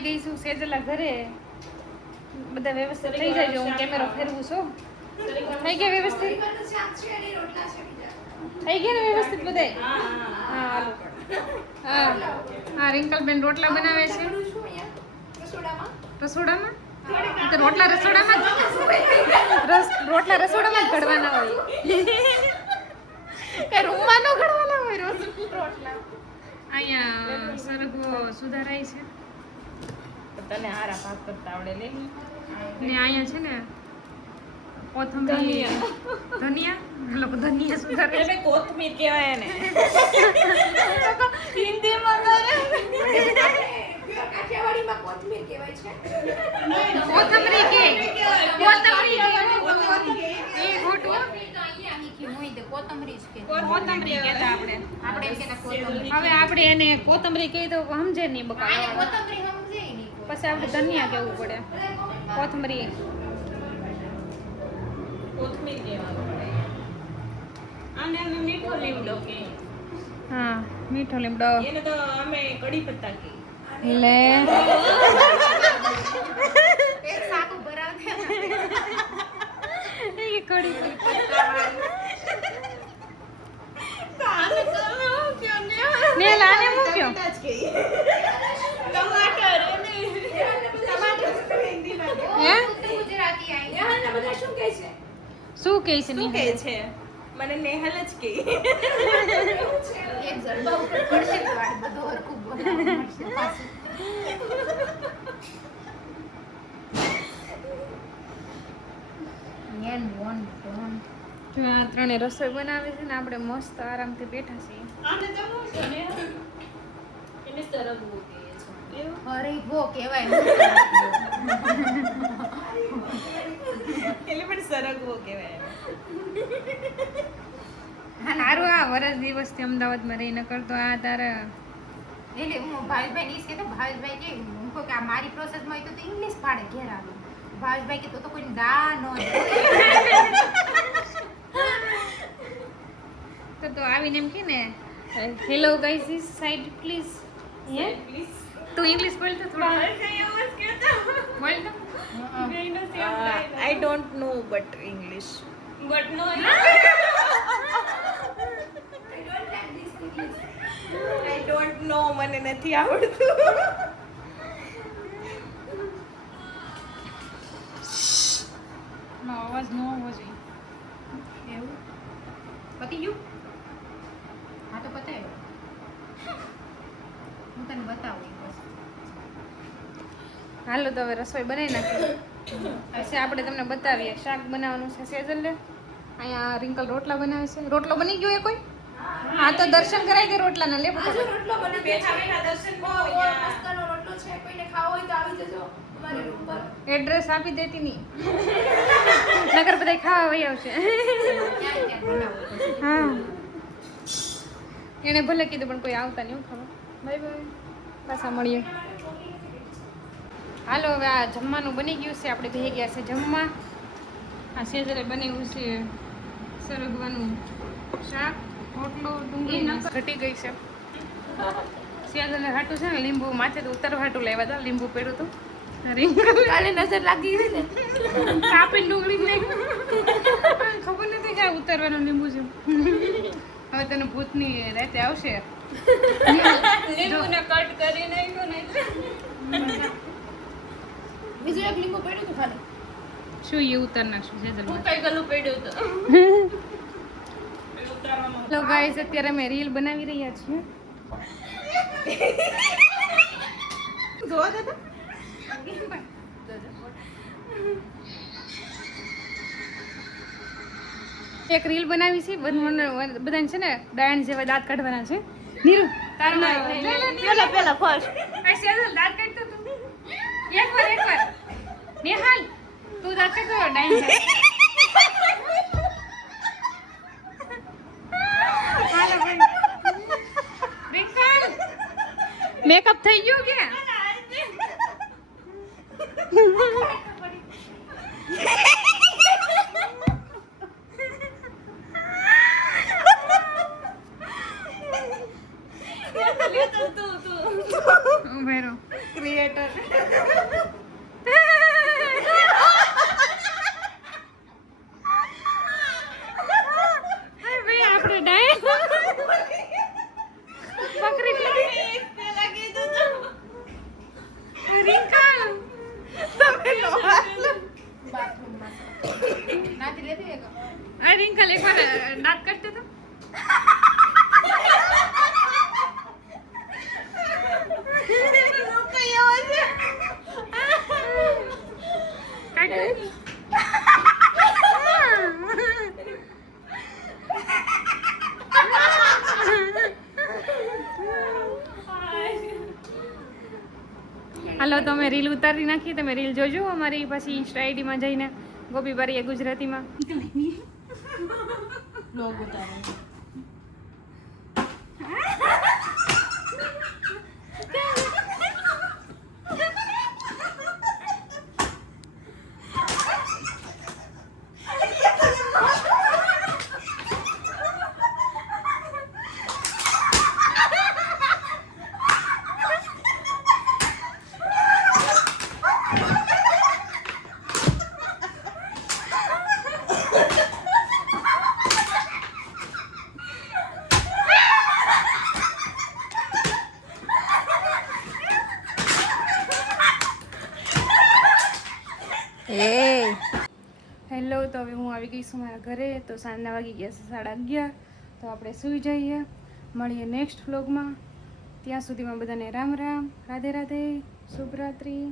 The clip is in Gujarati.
આવી ગઈ છું સેજલા ઘરે. બધા વ્યવસ્થિત થઈ જાય હું કેમેરો ફેરવું છું. થઈ ગયા વ્યવસ્થિત? થઈ ગયા ને વ્યવસ્થિત બધાય? હા હાલો. હા હા રિંકલબેન રોટલા બનાવે છે રસોડામાં. તો રોટલા રસોડામાં રોટલા રસોડામાં જ ઘડવાના હોય. કઈ રૂમમાં ન ઘડવાના હોય રોટલા. અહીંયા સરગવો સુધારાય છે. તને હારા ભાગ કરતા આવડે લે. ને અહીંયા છે ને કોથમીર ધનિયા લોકો ધનિયા સુધારે એટલે કોથમીર કહેવાય ને હિન્દીમાં કરે. કાઠિયાવાડીમાં કોથમીર કહેવાય છે. કોથમરી કે કોથમરી એ ખોટું. કોથમરી કહેતા આપણે હવે આપણે એને કોથમરી કહી તો સમજે નહીં બકા. પછી આપણે ધનિયા કહેવું પડે. કોથમરી કોથમીર કહેવાનું પડે. આને અમે મીઠો લીમડો કે. હા મીઠો લીમડો એને તો અમે કડી પત્તા કે. લે એક સાકુ ભરાવ દે. એ કડી આને તમે હું કયો ને ને લાને મૂક્યો. ટમાટર એને હે ગુજરાતી આઈ. નેહાલને બધા શું કહે છે? શું કહે છે શું કહે છે? મને નેહલ જ કે. એક જડબા ઉપર પડશે તો આ બધું હરખું બોલવાનું મળશે પાછું. નેન વોન ડોન. જો આ ત્રણે રસોઈ બનાવે છે ને આપણે મસ્ત આરામથી બેઠા છીએ. આને તો હું છે ને એને સરગવું કહે છે. એવું અરે ભો કહેવાય. એટલે પણ સરગવો કહેવાય. સારું આ વરસ દિવસથી અમદાવાદમાં રહીને કરતો આ તારા એટલે હું ભાવેશભાઈ ની કે તો ભાવેશભાઈ કે હું કહું કે આ મારી પ્રોસેસમાં હોય તો ઇંગ્લિશ પાડે ઘેર આવી. ભાવેશભાઈ કે તો કોઈ દા નો તો આવીને એમ કે ને hello guys this side please. Please તું ઇંગ્લિશ બોલ તો થોડું બહાર કઈ અવાજ કરતા બોલ તો. બેનો same I don't know but English but no I don't know મને નથી આવડતું. નો અવાજ નો હોવો જોઈએ. એવું પતી ગયું? હા તો પતાવ્યો. હું તને બતાવું બસ. હાલો તો હવે રસોઈ બનાવી નાખીએ. પછી આપણે તમને બતાવીએ. શાક બનાવવાનું છે સેજલ. અહીંયા રિંકલ રોટલા બનાવે છે. રોટલો બની ગયો એ કોઈ? હા તો દર્શન કરાવી દે રોટલાના. લે આજુ રોટલો બની બેઠા બેઠા દર્શન બહુ કરો અહીંયા. મસ્તનો રોટલો છે. કોઈને ખાવો હોય તો આવી જજો અમારી રૂમ પર. એડ્રેસ આપી દેતી નહીં. નગર બધા ખાવા વહી આવશે. ક્યાં ક્યાં બનાવો પછી. હા એને ભલે કીધું પણ કોઈ આવતા નહીં ખબર. બાય બાય પાછા મળીએ. હાલો હવે આ જમવાનું બની ગયું છે. આપણે ભેગી ગયા છે જમવા. આ સેજરે બનાવ્યું છે સરગવાનું શાક રોટલો ડુંગળી ઘટી ગઈ છે. સેજરે હાટું છે ને લીંબુ માથે તો ઉતરવા હાટું લેવા હતા. લીંબુ પડ્યું હતું. કાલે નજર લાગી ગઈ ને. કાપીને ડુંગળી નાખી. ખબર નથી કે આ ઉતરવાનું લીંબુ છે. હવે તને ભૂતની રાતે આવશે. લીંબુને કટ કરી નાખ્યો ને બીજું એક લીંબુ પડ્યું હતું ખાલી. શું એ ઉતાર નાખશું સેજલ. હું કઈ ગલું પડ્યું તો ઉતારવામાં હેલો ગાઈસ અત્યારે અમે રીલ બનાવી રહ્યા છીએ. જોવા દાદા એક રીલ બનાવી છે. બધાને છે ને ડાયણ જેવા દાંત કાઢવાના છે. નીરુ તારા પેલા ફર્સ્ટ દાંત કાઢતો તું. એકવાર નેહાલ તું દાંત કાઢતો ડાયણ છે. હાલો ભાઈ. રિંકલ મેકઅપ થઈ ગયો કે? તું ઉભેરો ક્રિએટ better. ભાઈ આપણે ડાય બકરી રિંકલ તમે લો બાથરૂમમાં નાથી લેતી હોય કે? આ રિંકલ એકવાર દાંત કાઢતો તો હાલો તમે રીલ ઉતારી નાખી તમે રીલ જોજો અમારી પાછી ઇન્સ્ટા આઈડીમાં જઈને ગોપી બારીએ ગુજરાતીમાં Vlog ઉતારો. હેલો તો હવે હું આવી ગઈ છું મારા ઘરે તો સાંજના વાગી ગયા છે 11:30 તો આપણે સૂઈ જઈએ મળીએ નેક્સ્ટ વ્લોગમાં ત્યાં સુધીમાં બધાને રામ રામ રાધે રાધે શુભરાત્રી